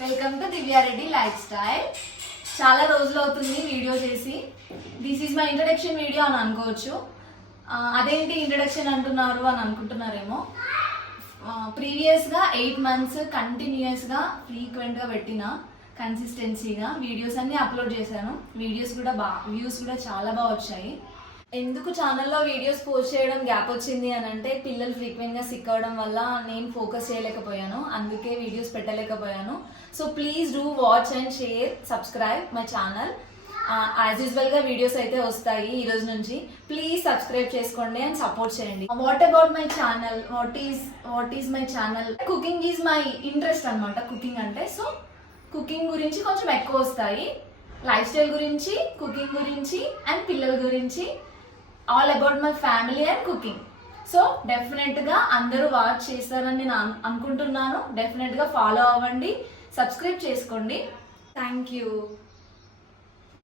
Welcome to Divya Reddy life style. చాలా రోజులు అవుతుంది వీడియో చేసి. This is my introduction video అని అనుకోవచ్చు. అదేంటి ఇంట్రడక్షన్ అంటున్నారు అని అనుకుంటున్నారేమో. ప్రీవియస్గా 8 months కంటిన్యూస్గా ఫ్రీక్వెంట్గా పెట్టిన కన్సిస్టెన్సీగా వీడియోస్ అన్నీ అప్లోడ్ చేశాను. వ్యూస్ కూడా చాలా బాగా వచ్చాయి. ఎందుకు ఛానల్లో వీడియోస్ పోస్ట్ చేయడం గ్యాప్ వచ్చింది అని అంటే పిల్లలు ఫ్రీక్వెంట్గా సిక్ అవ్వడం వల్ల నేను ఫోకస్ చేయలేకపోయాను, అందుకే వీడియోస్ పెట్టలేకపోయాను. So please do watch and share, subscribe my channel. As యూజువల్గా వీడియోస్ అయితే వస్తాయి ఈ రోజు నుంచి. ప్లీజ్ సబ్స్క్రైబ్ చేసుకోండి అండ్ సపోర్ట్ చేయండి. What about my channel, what is my channel? Cooking is my interest అనమాట. కుకింగ్ అంటే సో కుకింగ్ గురించి కొంచెం ఎక్కువ వస్తాయి. లైఫ్ స్టైల్ గురించి, కుకింగ్ గురించి అండ్ పిల్లల గురించి, all about my family and cooking. So డెఫినెట్గా అందరూ వాచ్ చేస్తారని నేను అనుకుంటున్నాను. డెఫినెట్గా ఫాలో అవ్వండి, సబ్స్క్రైబ్ చేసుకోండి. Thank you.